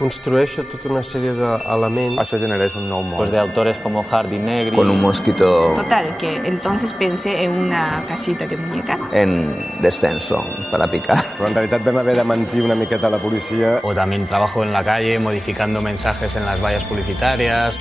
construeixo tota una sèrie d'elements. Això generés un nou món. Pues de autores como Hardy Negri. Con un mosquito. Total, que entonces pensé en una casita de muñecas. En descenso, para picar. Però en realitat vam haver de mentir una miqueta a la policia. O también trabajo en la calle modificando mensajes en las vallas publicitarias.